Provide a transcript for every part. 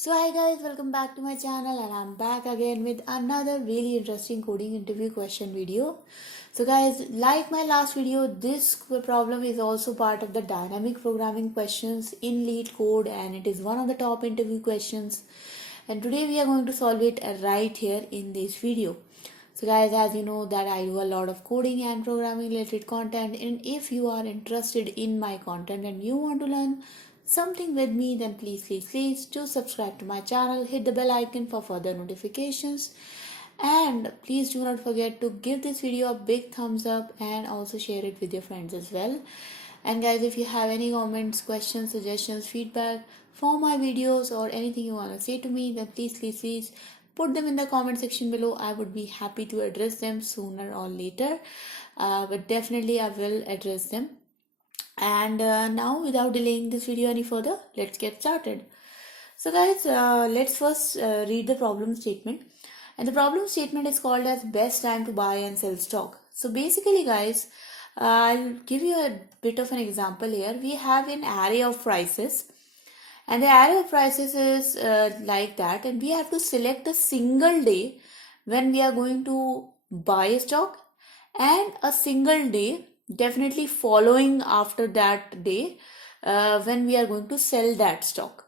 So hi guys, welcome back to my channel and I'm back again with another really interesting coding interview question video. So guys, like my last video, this problem is also part of the dynamic programming questions in LeetCode and it is one of the top interview questions. And today we are going to solve it right here in this video. So guys, as you know that I do a lot of coding and programming related content, and if you are interested in my content and you want to learn something with me, then please do subscribe to my channel, hit the bell icon for further notifications, and please do not forget to give this video a big thumbs up and also share it with your friends as well. And guys, if you have any comments, questions, suggestions, feedback for my videos or anything you want to say to me, then please put them in the comment section below. I would be happy to address them sooner or later, but definitely I will address them. And now, without delaying this video any further, let's get started. So guys, let's first read the problem statement. And the problem statement is called as best time to buy and sell stock. So basically guys, I'll give you a bit of an example here. We have an array of prices and the array of prices is like that, and we have to select a single day when we are going to buy a stock and a single day definitely following after that day when we are going to sell that stock.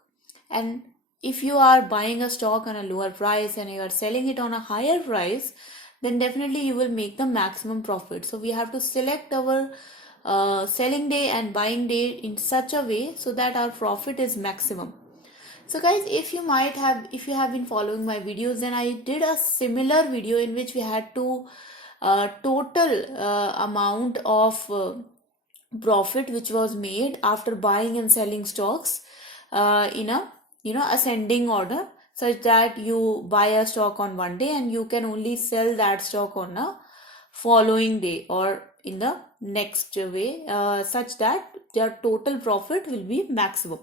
And if you are buying a stock on a lower price and you are selling it on a higher price, then definitely you will make the maximum profit. So we have to select our selling day and buying day in such a way so that our profit is maximum. So guys, if you have been following my videos, then I did a similar video in which we had to total amount of profit which was made after buying and selling stocks in a ascending order, such that you buy a stock on one day and you can only sell that stock on a following day or in the next way, such that their total profit will be maximum.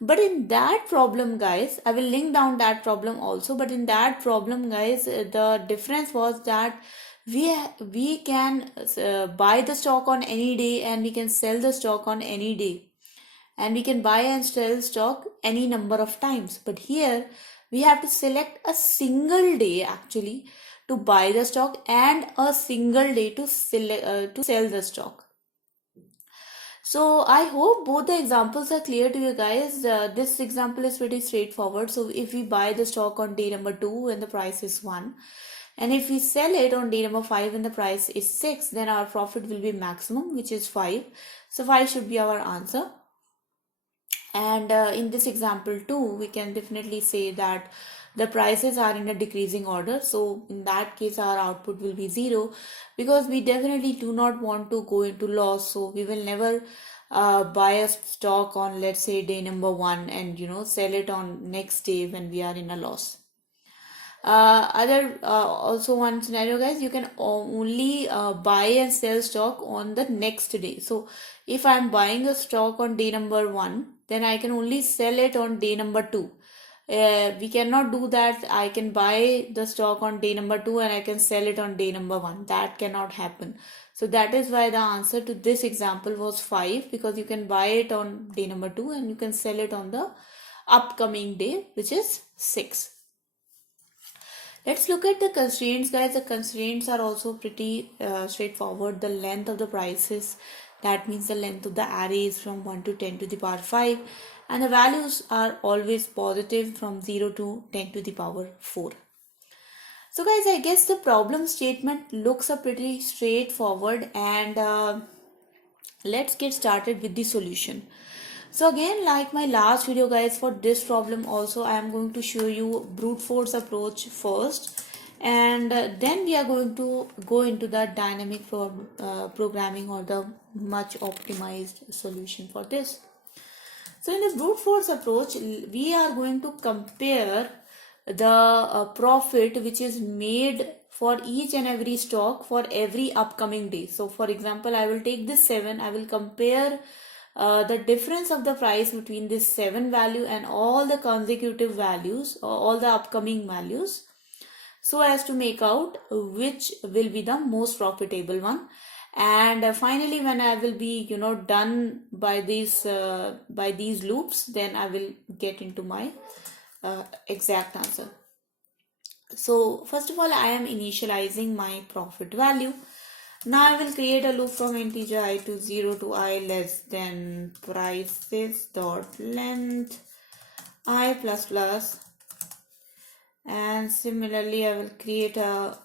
But in that problem guys, I will link down that problem also, but in that problem guys, the difference was that we can buy the stock on any day and we can sell the stock on any day, and we can buy and sell stock any number of times. But here we have to select a single day actually to buy the stock and a single day to sell the stock. So I hope both the examples are clear to you guys. This example is pretty straightforward. So if we buy the stock on day number 2 when the price is 1, and if we sell it on day number 5 when the price is 6, then our profit will be maximum, which is 5. So 5 should be our answer. And in this example too, we can definitely say that the prices are in a decreasing order. So in that case, our output will be 0, because we definitely do not want to go into loss. So we will never buy a stock on, let's say, day number 1 and sell it on next day when we are in a loss. Other also one scenario guys, you can only buy and sell stock on the next day. So if I'm buying a stock on day number 1, then I can only sell it on day number 2. We cannot do that. I can buy the stock on day number 2 and I can sell it on day number 1. That cannot happen. So that is why the answer to this example was 5, because you can buy it on day number 2 and you can sell it on the upcoming day, which is 6. Let's look at the constraints guys. The constraints are also pretty straightforward. The length of the prices, that means the length of the array is from 1 to 10 to the power 5, and the values are always positive from 0 to 10 to the power 4. So guys, I guess the problem statement looks a pretty straightforward, and let's get started with the solution. So again, like my last video guys, for this problem also I am going to show you brute force approach first, and then we are going to go into the dynamic programming or the much optimized solution for this. So in the brute force approach, we are going to compare the profit which is made for each and every stock for every upcoming day. So for example, I will take this 7, I will compare the difference of the price between this 7 value and all the consecutive values or all the upcoming values, so as to make out which will be the most profitable one. And finally, when I will be done by these loops, then I will get into my exact answer. So first of all, I am initializing my profit value. Now I will create a loop from integer I to 0 to I less than prices dot length I plus plus, and similarly I will create a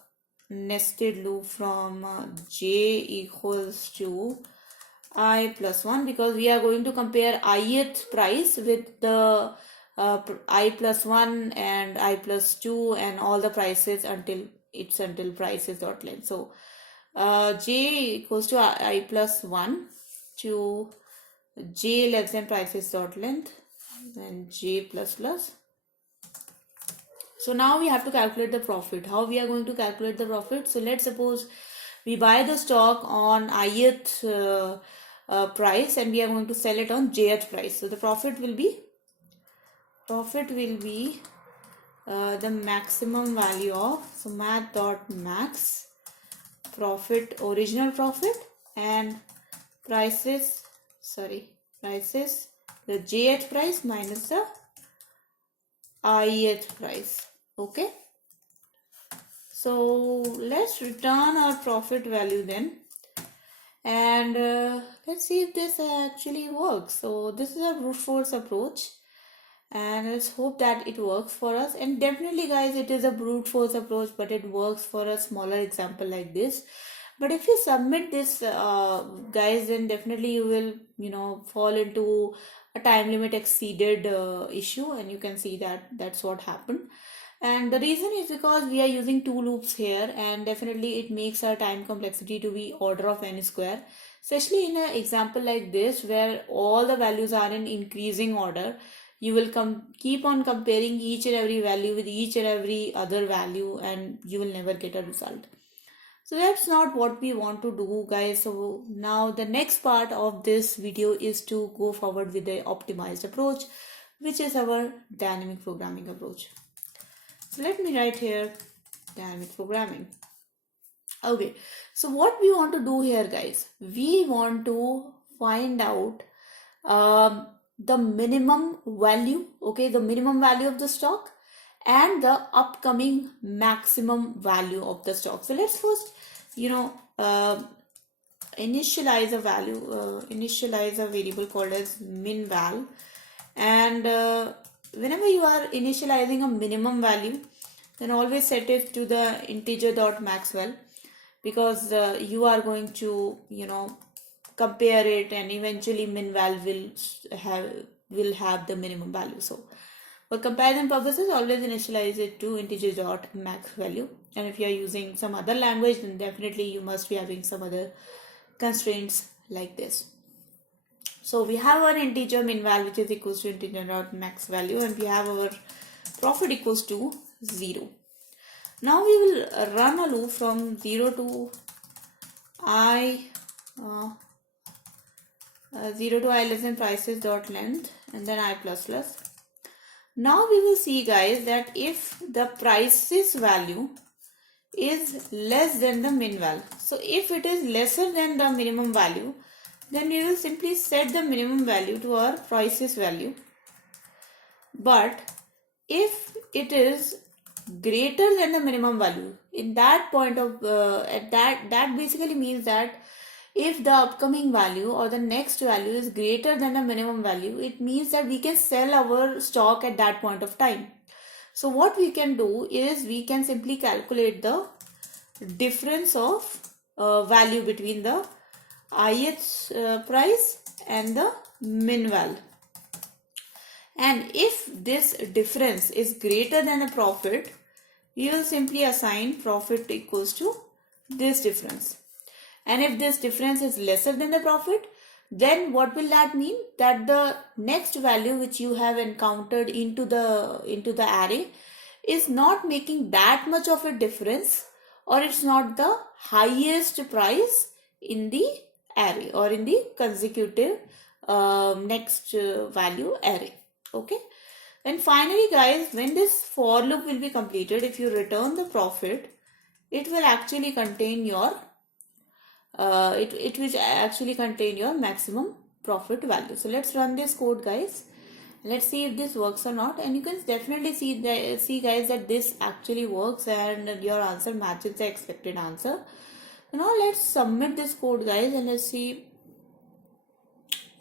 nested loop from j equals to I plus 1, because we are going to compare ith price with the I plus 1 and I plus 2 and all the prices until prices dot length. So j equals to I plus 1 to j less than prices dot length, then j plus plus. So now we have to calculate the profit. How we are going to calculate the profit? So let's suppose we buy the stock on ith price and we are going to sell it on jth price. So the profit will be the maximum value of, so math dot max profit, original profit, and prices the jth price minus the ith price. Okay, so let's return our profit value then, and let's see if this actually works. So this is a brute force approach, and let's hope that it works for us. And definitely guys, it is a brute force approach, but it works for a smaller example like this. But if you submit this guys, then definitely you will fall into a time limit exceeded issue, and you can see that that's what happened. And the reason is because we are using two loops here, and definitely it makes our time complexity to be order of n square, especially in an example like this where all the values are in increasing order. You will keep on comparing each and every value with each and every other value, and you will never get a result. So that's not what we want to do, guys. So now the next part of this video is to go forward with the optimized approach, which is our dynamic programming approach. So let me write here dynamic programming. Okay, so what we want to do here, guys, we want to find out the minimum value, okay, the minimum value of the stock and the upcoming maximum value of the stock. So let's first initialize a value, initialize a variable called as min val, and whenever you are initializing a minimum value, then always set it to the integer dot max val, because you are going to compare it, and eventually min val will have the minimum value. So for comparison purposes, always initialize it to integer dot max value. And if you are using some other language, then definitely you must be having some other constraints like this. So we have our integer min val, which is equals to integer dot max value, and we have our profit equals to 0. Now we will run a loop from 0 to I 0 to I less than prices dot length, and then I plus plus. Now we will see, guys, that if the prices value is less than the min val, so if it is lesser than the minimum value, then we will simply set the minimum value to our prices value. But if it is greater than the minimum value, in that point of that basically means that if the upcoming value or the next value is greater than the minimum value, it means that we can sell our stock at that point of time. So what we can do is we can simply calculate the difference of value between the ith price and the min val. And if this difference is greater than the profit, we will simply assign profit equals to this difference. And if this difference is lesser than the profit, then what will that mean? That the next value which you have encountered into the array is not making that much of a difference, or it's not the highest price in the array or in the consecutive next value array. Okay. And finally, guys, when this for loop will be completed, if you return the profit, it will actually contain your it will actually contain your maximum profit value. So let's run this code, guys, Let's see if this works or not, and you can definitely see guys that this actually works and your answer matches the expected answer. Now let's submit this code guys, and let's see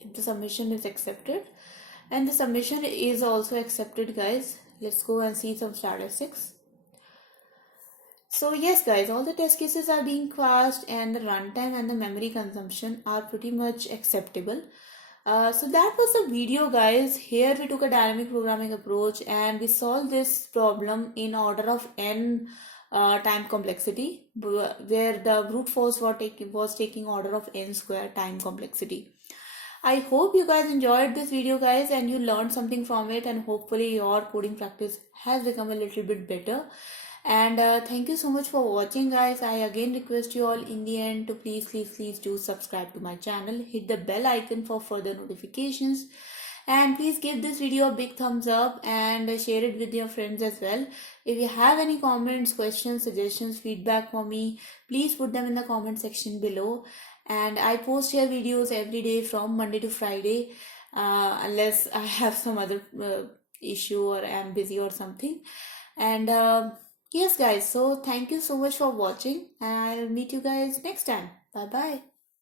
if the submission is accepted. And the submission is also accepted guys. Let's go and see some statistics. So yes guys, all the test cases are being passed and the runtime and the memory consumption are pretty much acceptable. So that was the video guys. Here we took a dynamic programming approach and we solved this problem in order of n time complexity, where the brute force was taking order of n square time complexity. I hope you guys enjoyed this video guys and you learned something from it, and hopefully your coding practice has become a little bit better. And thank you so much for watching guys. I again request you all in the end to please do subscribe to my channel, hit the bell icon for further notifications, and please give this video a big thumbs up and share it with your friends as well. If you have any comments, questions, suggestions, feedback for me, please put them in the comment section below. And I post here videos every day from Monday to Friday, unless I have some other issue or I'm busy or something. And yes guys, so thank you so much for watching, and I'll meet you guys next time. Bye bye.